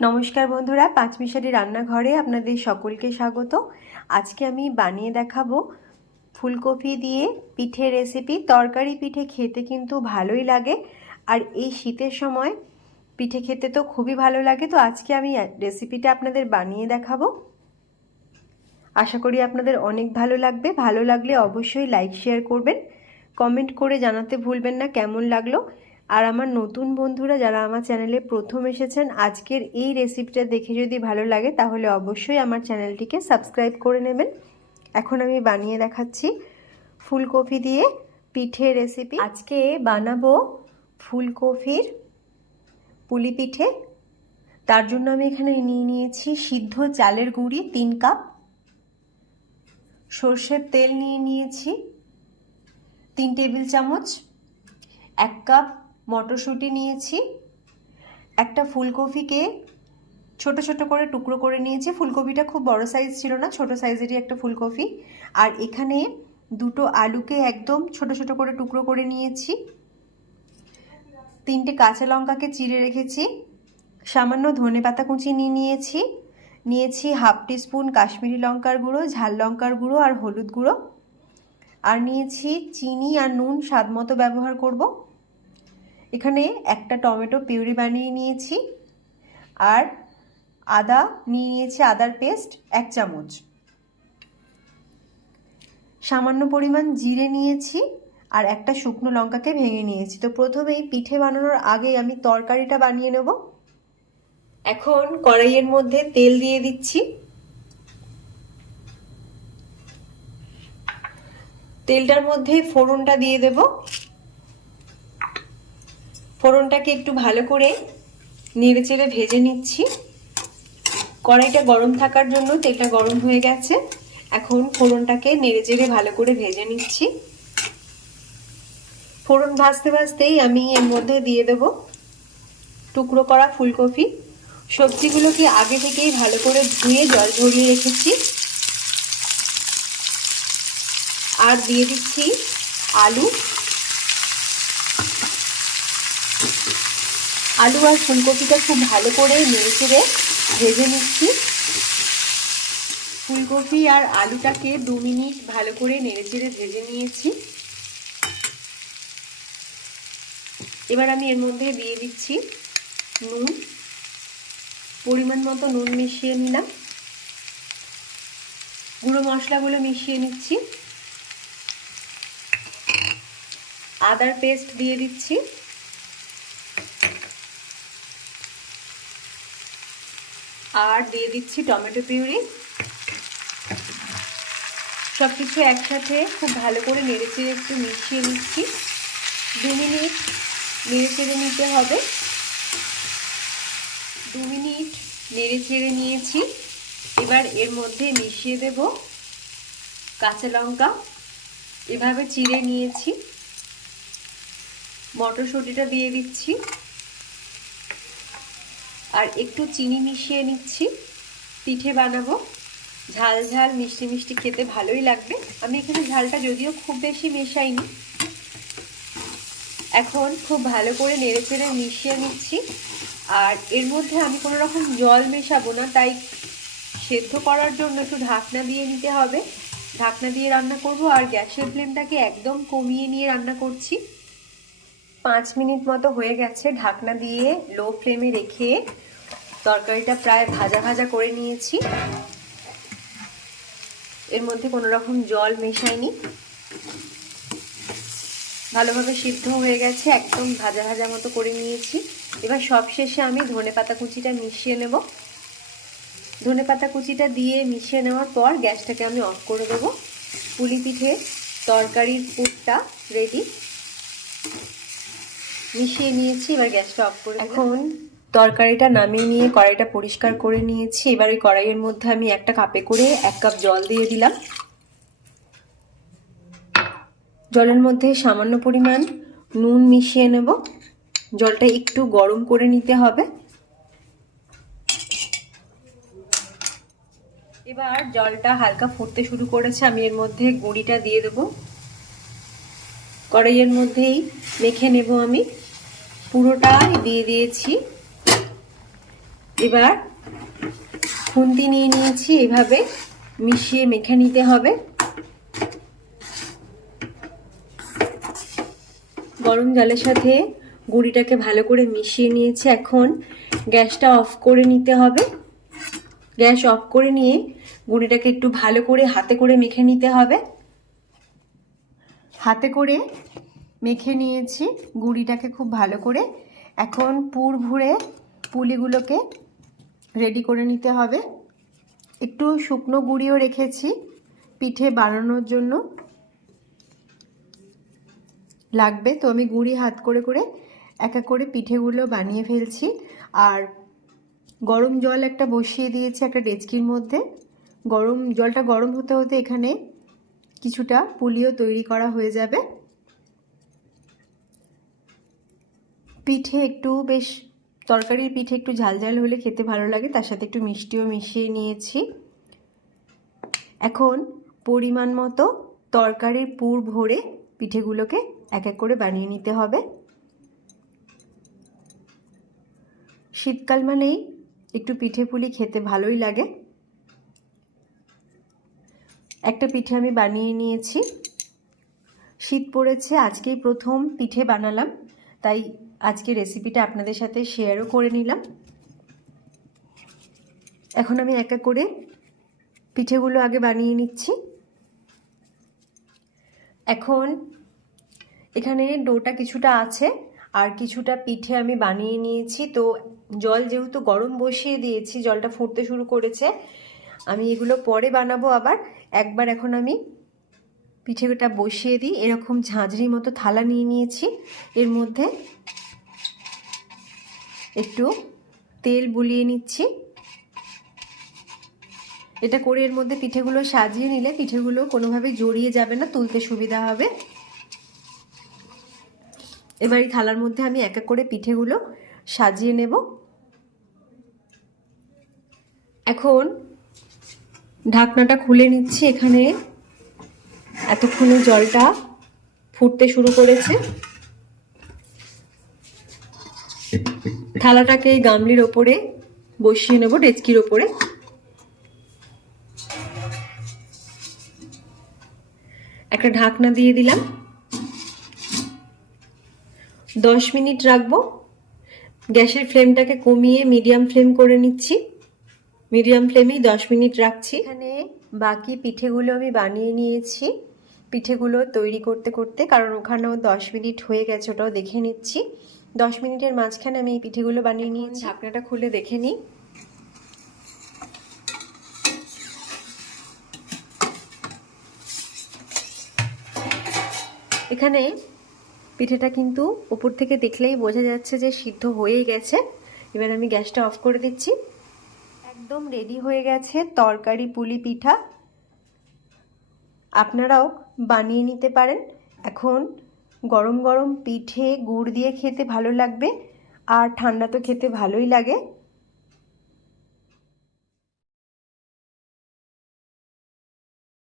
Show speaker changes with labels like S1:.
S1: নমস্কার বন্ধুরা, পাঁচমিশালি রান্নাঘরে আপনাদের সকলকে স্বাগত। আজকে আমি বানিয়ে দেখাবো ফুলকপি দিয়ে পিঠে রেসিপি তরকারি পিঠে খেতে কিন্তু ভালোই লাগে, আর এই শীতের সময় পিঠে খেতে তো খুবই ভালো লাগে, তো আজকে আমি রেসিপিটা আপনাদের বানিয়ে দেখাবো। আশা করি আপনাদের অনেক ভালো লাগবে। ভালো লাগলে অবশ্যই লাইক শেয়ার করবেন। কমেন্ট করে জানাতে ভুলবেন না, কেমন লাগল? আর আমার নতুন বন্ধুরা যারা আমার চ্যানেলে প্রথম এসেছেন, আজকের এই রেসিপিটা দেখে যদি ভালো লাগে, তাহলে অবশ্যই আমার চ্যানেলটিকে সাবস্ক্রাইব করে নেবেন। এখন আমি বানিয়ে দেখাচ্ছি ফুলকপি দিয়ে পিঠে রেসিপি আজকে বানাবো ফুলকপির পুলি পিঠে। তার জন্য আমি এখানে নিয়ে নিয়েছি সিদ্ধ চালের গুঁড়ি তিন কাপ। সর্ষের তেল নিয়ে নিয়েছি তিন টেবিল চামচ, এক কাপ মটরশুঁটি নিয়েছি, একটা ফুলকপিকে ছোট ছোট করে টুকরো করে নিয়েছি। ফুলকপিটা খুব বড় সাইজ ছিল না, ছোট সাইজেরই একটা ফুলকপি। আর এখানে দুটো আলুকে একদম ছোট ছোট করে টুকরো করে নিয়েছি। তিনটে কাঁচা লঙ্কাকে চিড়ে রেখেছি। সামান্য ধনে পাতা কুচি নিয়ে নিয়েছি। নিয়েছি হাফ টিস্পুন কাশ্মীরি লঙ্কার গুঁড়ো, ঝাল লঙ্কার গুঁড়ো আর হলুদ গুঁড়ো। আর নিয়েছি চিনি আর নুন স্বাদ মতো ব্যবহার করব। এখানে একটা টমেটো পিউরি বানিয়ে নিয়েছি আর আদা নিয়ে নিয়েছি আদার পেস্ট এক চামচ। সামান্য পরিমাণ জিরে নিয়েছি আর একটা শুকনো লঙ্কাকে ভেঙে নিয়েছি। তো প্রথমেই পিঠে বানানোর আগে আমি তরকারিটা বানিয়ে নেব। এখন কড়াইয়ের মধ্যে তেল দিয়ে দিচ্ছি। তেলটার মধ্যে ফোড়নটা দিয়ে দেব। ফোড়নটাকে একটু ভালো করে নেড়ে চেড়ে ভেজে নিচ্ছি। কড়াইটা গরম থাকার জন্য তেলটা গরম হয়ে গেছে। এখন ফোড়নটাকে নেড়ে চেড়ে ভালো করে ভেজে নিচ্ছি। ফোড়ন ভাজতে ভাজতেই আমি এর মধ্যে দিয়ে দেব টুকরো করা ফুলকপি। সবজিগুলোকে আগে থেকেই ভালো করে ধুয়ে জল ঝরিয়ে রেখেছি। আর দিয়ে দিচ্ছি আলু। আলু আর ফুলকপিটা খুব ভালো করে নেড়ে ভেজে নিচ্ছি। ফুলকপি আর আলুটাকে দু মিনিট ভালো করে নেড়ে ভেজে নিয়েছি। এবার আমি এর মধ্যে দিয়ে দিচ্ছি নুন। পরিমাণ মতো নুন মিশিয়ে নিলাম। গুঁড়ো মশলাগুলো মিশিয়ে নিচ্ছি। আদার পেস্ট দিয়ে দিচ্ছি। আর দিয়ে দিচ্ছি টমেটো পিউরি। সব কিছু একসাথে খুব ভালো করে নেড়ে চেড়ে একটু মিশিয়ে নিচ্ছি। দু মিনিট নেড়ে চেড়ে নিতে হবে। দু মিনিট নেড়ে চেড়ে নিয়েছি। এবার এর মধ্যে মিশিয়ে দেব কাঁচা লঙ্কা। এভাবে চিড়ে নিয়েছি। মটরশুঁটিটা দিয়ে দিচ্ছি। আর একটু চিনি মিশিয়ে নিচ্ছি। পিঠে বানাবো। ঝাল ঝাল, মিষ্টি মিষ্টি খেতে ভালোই লাগবে। আমি এখানে ঝালটা যদিও খুব বেশি মেশাইনি। এখন খুব ভালো করে নেড়ে চেড়ে মিশিয়ে নিচ্ছি। আর এর মধ্যে আমি কোনো রকম জল মেশাবো না, তাই সেদ্ধ করার জন্য একটু ঢাকনা দিয়ে নিতে হবে। ঢাকনা দিয়ে রান্না করব আর গ্যাসের ফ্লেমটাকে একদম কমিয়ে নিয়ে রান্না করছি। পাঁচ মিনিট মতো হয়ে গেছে ঢাকনা দিয়ে লো ফ্লেমে রেখে তরকারিটা প্রায় ভাজা ভাজা করে নিয়েছি। এর মধ্যে কোনো রকম জল মেশাইনি। ভালোভাবে সিদ্ধ হয়ে গেছে, একদম ভাজা ভাজা মতো করে নিয়েছি। এবার সব শেষে আমি ধনে পাতা কুচিটা মিশিয়ে নেব। ধনে পাতা কুচিটা দিয়ে মিশিয়ে নেওয়ার পর গ্যাসটাকে আমি অফ করে দেবো। পুলি পিঠে তরকারির পুরটা রেডি মিশিয়ে নিয়েছি, এবার গ্যাসটা অফ করে এখন তরকারিটা নামিয়ে নিয়ে কড়াইটা পরিষ্কার করে নিয়েছি। এবার ওই কড়াইয়ের মধ্যে আমি একটা কাপে করে এক কাপ জল দিয়ে দিলাম। জলের মধ্যে সামান্য পরিমাণ নুন মিশিয়ে নেব। জলটা একটু গরম করে নিতে হবে। এবার জলটা হালকা ফুটতে শুরু করেছে। আমি এর মধ্যে গুঁড়িটা দিয়ে দেবো। কড়াইয়ের মধ্যেই মেখে নেব আমি। পুরোটাই দিয়ে দিয়েছি। এবার খুন্তি নিয়ে নিয়েছি, এভাবে মিশিয়ে মেখে নিতে হবে। গরম জলের সাথে গুঁড়িটাকে ভালো করে মিশিয়ে নিয়েছি। এখন গ্যাসটা অফ করে নিতে হবে। গ্যাস অফ করে নিয়ে গুঁড়িটাকে একটু ভালো করে হাতে করে মেখে নিতে হবে। হাতে করে মেখে নিয়েছি, গুঁড়িটাকে খুব ভালো করে। এখন পুর ভুড়ে পুলিগুলোকে রেডি করে নিতে হবে। একটু শুকনো গুঁড়িও রেখেছি পিঠে বানানোর জন্য। লাগবে তো, আমি গুঁড়ি হাত করে করে এক এক করে পিঠেগুলো বানিয়ে ফেলছি। আর গরম জল একটা বসিয়ে দিয়েছি একটা ডেচকির মধ্যে। গরম, জলটা গরম হতে হতে এখানে কিছুটা পুলিও তৈরি করা হয়ে যাবে। পিঠে একটু বেশ তরকারির পিঠে একটু ঝাল ঝাল হলে খেতে ভালো লাগে, তার সাথে একটু মিষ্টিও মিশিয়ে নিয়েছি। এখন পরিমাণ মতো তরকারির পুর ভরে পিঠেগুলোকে এক এক করে বানিয়ে নিতে হবে। শীতকাল মানেই একটু পিঠে পুলি খেতে ভালোই লাগে। একটা পিঠে আমি বানিয়ে নিয়েছি। শীত পড়েছে, আজকেই প্রথম পিঠে বানালাম, তাই আজকে রেসিপিটা আপনাদের সাথে শেয়ারও করে নিলাম। এখন আমি এক করে পিঠেগুলো আগে বানিয়ে নিচ্ছি। এখন এখানে ডোটা কিছুটা আছে, আর কিছুটা পিঠে আমি বানিয়ে নিয়েছি। তো জল যেহেতু গরম বসিয়ে দিয়েছি, জলটা ফুটতে শুরু করেছে, আমি এগুলো পরে বানাবো আবার। একবার এখন আমি পিঠেটা বসিয়ে দিই। এরকম ঝাঁঝরি মতো থালা নিয়ে নিয়েছি। এর মধ্যে একটু তেল বুলিয়ে নিচ্ছি। এটা করে এর মধ্যে পিঠেগুলো সাজিয়ে নিলে পিঠেগুলো কোনোভাবে জড়িয়ে যাবে না, তুলতে সুবিধা হবে। এবার এই থালার মধ্যে আমি এক এক করে পিঠেগুলো সাজিয়ে নেব। এখন ঢাকনাটা খুলে নিচ্ছি, এখানে এতক্ষণে জলটা ফুটতে শুরু করেছে। থালাটাকে এই গামলির ওপরে বসিয়ে নেব, ডেচকির ওপরে। একটা ঢাকনা দিয়ে দিলাম। দশ মিনিট রাখব। গ্যাসের ফ্লেমটাকে কমিয়ে মিডিয়াম ফ্লেম করে নিচ্ছি। মিডিয়াম ফ্লেমেই দশ মিনিট রাখছি। এখানে বাকি পিঠেগুলো আমি বানিয়ে নিয়েছি। পিঠেগুলো তৈরি করতে করতে, কারণ ওখানেও দশ মিনিট হয়ে গেছে, ওটাও দেখে নিচ্ছি। দশ মিনিটের মাঝখানে আমি এই পিঠেগুলো বানিয়ে নিয়েছি। ঢাকনাটা খুলে দেখে নিই। এখানে পিঠেটা কিন্তু উপর থেকে দেখলেই বোঝা যাচ্ছে যে সিদ্ধ হয়েই গেছে। এবার আমি গ্যাসটা অফ করে দিচ্ছি। একদম রেডি হয়ে গেছে তরকারি পুলি পিঠা। আপনারাও বানিয়ে নিতে পারেন। এখন গরম গরম পিঠে গুড় দিয়ে খেতে ভালো লাগবে আর ঠান্ডা তো খেতে ভালোই লাগে।